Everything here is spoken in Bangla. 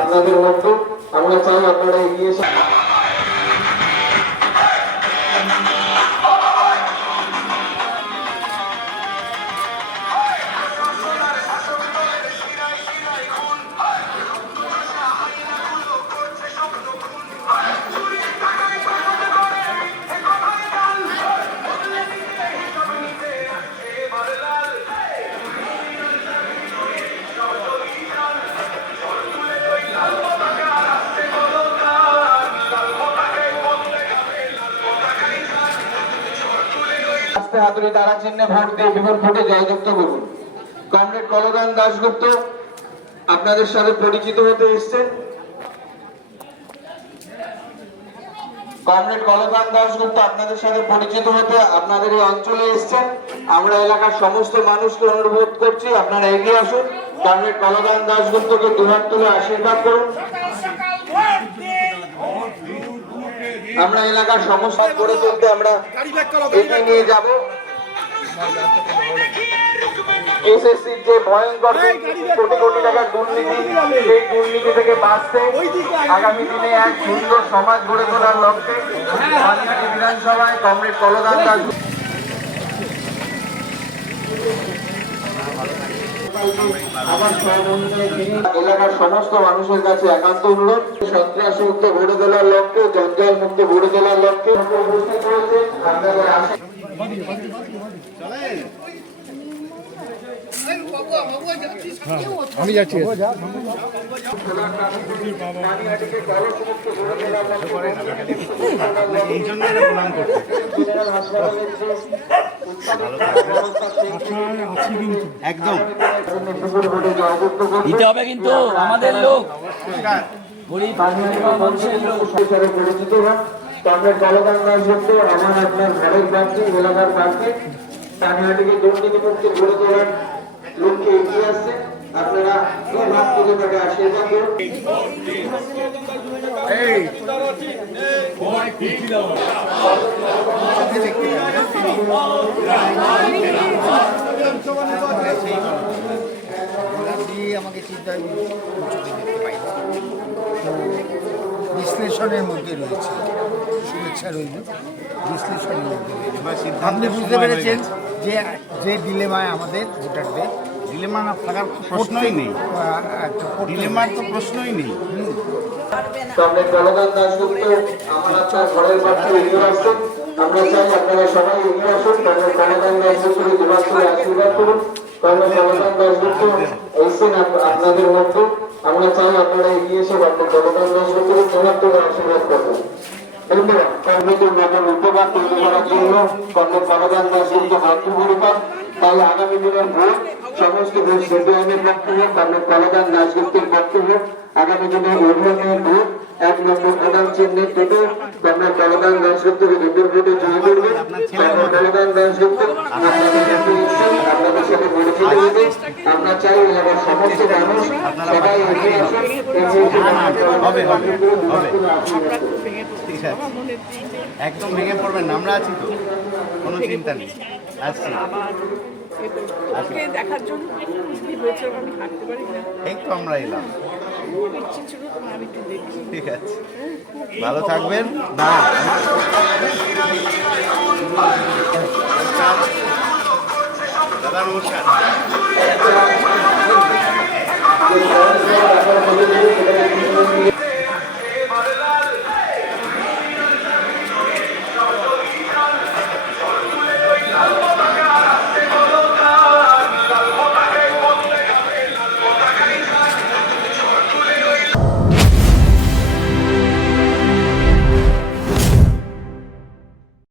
আপনাদের মধ্যে আমরা চাই আপনারা এগিয়ে এসে হাতুড়ি তারা চিহ্নে ভোট দিয়ে বিপুল ভোটে জয়যুক্ত করুন। কমরেড কলদান দাশগুপ্ত আপনাদের সাথে পরিচিত হতে এসছেন। কমরেড কলদান দাশগুপ্ত আপনাদের সাথে পরিচিত হতে আপনাদের এই অঞ্চলে এসছেন। আমরা এলাকার সমস্ত মানুষকে অনুরোধ করছি আপনারা এগিয়ে আসুন। কমরেড কলদান দাশগুপ্তকে দুহাত তুলে আশীর্বাদ করুন। আমরা এলাকার সমস্ত গড়ে তুলতে আমরা এগিয়ে নিয়ে যাব। এসএসসির যে ভয়ঙ্কর কোটি কোটি টাকার দুর্নীতি, সেই দুর্নীতি থেকে বাঁচতে আগামী দিনে এক সুন্দর সমাজ গড়ে তোলার লক্ষ্যে পানিহাটি বিধানসভায় কমরেড কলদান দাস এলাকার সমস্ত মানুষের কাছে একান্ত অনুরোধ, সন্ত্রাস মুক্ত গড়ে তোলার লক্ষ্যে, জঞ্জাল মুক্ত গড়ে তোলার লক্ষ্যে উপস্থিত রয়েছে। আমি যাচ্ছি। একদম দিতে হবে কিন্তু আমাদের লোক গরিব মানুষের লোক পরিচিত হয়। কমরেড কলদান দাশগুপ্ত আমার আপনার ঘরের প্রার্থী, এলাকার প্রার্থী, পানিহাটিকে দুর্নীতিমুক্ত গড়ে তোলার লক্ষ্যে এগিয়ে আসছে। আপনারা হাত তুলে তাকে আশীর্বাদ করুন। আমাকে বিশ্লেষণের মধ্যে রয়েছে, শুভেচ্ছা রইল। বিশ্লেষণের মধ্যে আপনি বুঝতে পেরেছেন যে যে ডিলেমায় আমাদের ভোটারদের ডিলেমা না থাকার প্রশ্নই নেই, ডিলেমার তো প্রশ্নই নেই। কমরেড কলদান দাশগুপ্ত আমার আপনার ঘরের প্রার্থী এগিয়ে আসছেন। আমরা চাই আপনারা সবাই এগিয়ে আসুন। কমরেড কলদান দাশগুপ্তকে দুবার করে আশীর্বাদ করুন। কমরেড কলদান দাশগুপ্ত এসেছেন আপনাদের মধ্যে। আমরা চাই আপনারা এগিয়ে এসে কমরেড কলদান দাশগুপ্তকে দুবার করে আশীর্বাদ করবেন। ধন্যবাদ। কমরেডের নতুন উপকার তৈরি করার জন্য কমরেড কলদান দাশগুপ্ত বদ্ধপরিকর। তাই আগামী দিনের ভোট সমস্ত ভোট সিপিআইএমের পক্ষে হোক, কমরেড কলদান দাশগুপ্তের পক্ষে হোক, আগামী দিনে উন্নয়নের ভোট 1 নম্বর প্রধান চিহ্নের টোটো কমরেড কলদান দাশগুপ্তকে বিপুল ভোটে জয়ী করবে। কমরেড কলদান দাশগুপ্ত আপনাদের সাথে পরিচিত হবে। আমরা চাই এলাকার সমস্ত মানুষ সবাই এগিয়ে আসুন। একদম ভেঙে পড়বেন, আমরা আছি তো, কোনো চিন্তা নেই। আসছি দেখার জন্য আমি হাঁটতে পারি না, এই তো আমরা এলাম। আমি একটু দেখি। ঠিক আছে, ভালো থাকবেন। না দাদা নমস্কার।